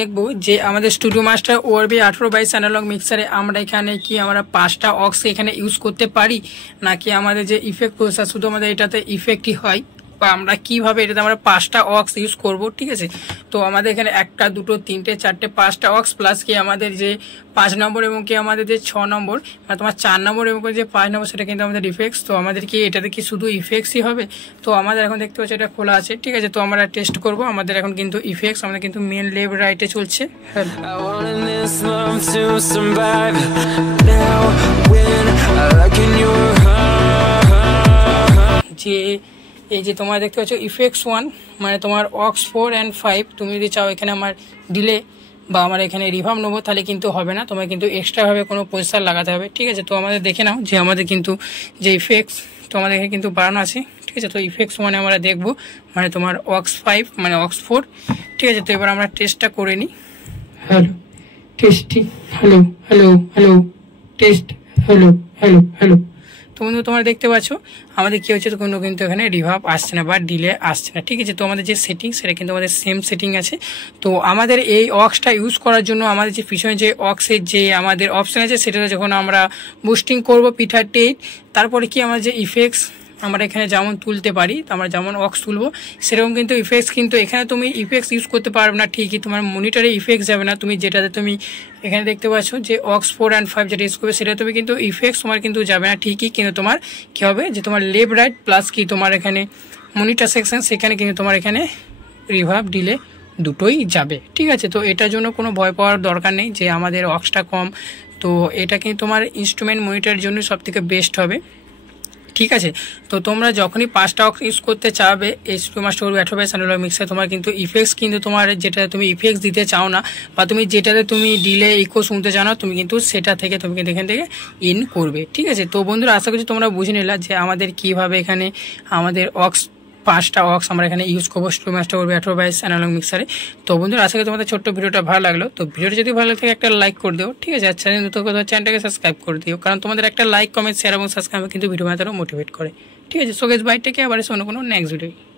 দেখবো যে আমাদের স্টুডিও মাস্টার ওআরবি 18/22 অ্যানালগ মিক্সারে আমরা এখানে কি আমরা 5টা অক্স এখানে ইউজ করতে পারি, নাকি আমাদের যে ইফেক্ট প্রসেস শুধু আমাদের এটাতে ইফেক্টই হয়, বা আমরা কিভাবে এটাতে আমরা 5টা অক্স ইউজ করব। ঠিক আছে, তো আমাদের এখানে 1টা 2টো 3টে 4টে 5টা অক্স প্লাস কি আমাদের যে 5 নম্বর এবং কি আমাদের যে 6 নম্বর মানে তোমার 4 নম্বর এবং যে 5 নম্বর সেটা কিন্তু আমাদের ইফেক্টস। তো আমাদের কি এটাতে কি শুধু ইফেক্টসই হবে? তো আমাদের এখন দেখতে পাচ্ছি এটা খোলা আছে। ঠিক আছে, তো আমরা টেস্ট করব। আমাদের এখন কিন্তু ইফেক্টস আমাদের কিন্তু মেন লেফট রাইটে চলছে। যে এই যে তোমার দেখতে পাচ্ছ ইফেক্টস 1 মানে তোমার অক্স 4 and 5, তুমি যদি চাও এখানে আমার ডিলে বা আমার এখানে রিভার্ব নেবো তাহলে কিন্তু হবে না, তোমার কিন্তু এক্সট্রাভাবে কোনো পয়সা লাগাতে হবে। ঠিক আছে, তো আমাদের দেখে নাও যে আমাদের কিন্তু যে ইফেক্টস তো আমাদের এখানে কিন্তু বাড়ানো আছে। ঠিক আছে, তো ইফেক্টস 1 আমরা দেখবো মানে তোমার অক্স 5 মানে অক্স 4। ঠিক আছে, তো এবার আমরা টেস্টটা করে নিই। Hello testing, hello hello hello test, hello hello hello. তো বন্ধু তোমরা দেখতে পাচ্ছ আমাদের কি হচ্ছে, তো কোনো কিন্তু এখানে রিভার্ব আসছে না বা ডিলে আসছে না। ঠিক আছে, তো আমাদের যে সেটিং সেটা কিন্তু আমাদের সেম সেটিং আছে। তো আমাদের এই অক্সটা ইউজ করার জন্য আমাদের যে পিছনে যে অক্সের যে আমাদের অপশন আছে সেটাতে যখন আমরা বুস্টিং করব পিঠার টেট, তারপরে কি আমাদের যে ইফেক্টস আমরা এখানে যেমন তুলতে পারি, আমরা যেমন অক্স তুলবো সেরকম কিন্তু ইফেক্টস কিন্তু এখানে তুমি ইফেক্টস ইউজ করতে পারবে না। ঠিকই তোমার মনিটরে ইফেক্টস যাবে না, তুমি যেটাতে তুমি এখানে দেখতে পাচ্ছ যে অক্স 4 and 5 যেটা ইউজ করবে সেটা তুমি কিন্তু ইফেক্টস তোমার কিন্তু যাবে না ঠিকই, কিন্তু তোমার কী হবে যে তোমার লেফট রাইট প্লাস কি তোমার এখানে মনিটর সেকশন সেখানে কিন্তু তোমার এখানে রিভার্ব ডিলে দুটোই যাবে। ঠিক আছে, তো এটার জন্য কোনো ভয় পাওয়ার দরকার নেই যে আমাদের অক্সটা কম, তো এটা কিন্তু তোমার ইনস্ট্রুমেন্ট মনিটরের জন্য সবথেকে বেস্ট হবে। ঠিক আছে, তো তোমরা যখনই 5টা অক্স ইউজ করতে চাবে এই স্টুডিও মাস্টার ওআরবি 18/22 অ্যানালগ মিক্সার, তোমার কিন্তু ইফেক্টস কিন্তু তোমার যেটা তুমি ইফেক্টস দিতে চাও না বা তুমি যেটাতে তুমি ডিলে ইকো শুনতে চাও না, তুমি কিন্তু সেটা থেকে তুমি কিন্তু এখান থেকে ইন করবে। ঠিক আছে, তো বন্ধুরা আশা করছি তোমরা বুঝে নিলা যে আমাদের কিভাবে এখানে আমাদের অক্স 5টা অক্স আমরা এখানে ইউজ করবো স্টুডিও মাস্টার ওআরবি 18/22 অ্যানালগ মিক্সারে। তো বন্ধুরা আশা করি তোমাদের ছোট্ট ভিডিওটা ভালো লাগলো। তো ভিডিওটা যদি ভালো লাগে একটা লাইক করে দিও। ঠিক আছে, আচ্ছা নতুন কথা চ্যানেলটাকে সাবস্ক্রাইব করে দিও, কারণ তোমাদের একটা লাইক কমেন্ট শেয়ার এবং সাবস্ক্রাইব কিন্তু ভিডিও বানাতে মোটিভেট করে। ঠিক আছে, so guys bye, take care, আবার অন্য কোনো নেক্সট ভিডিও।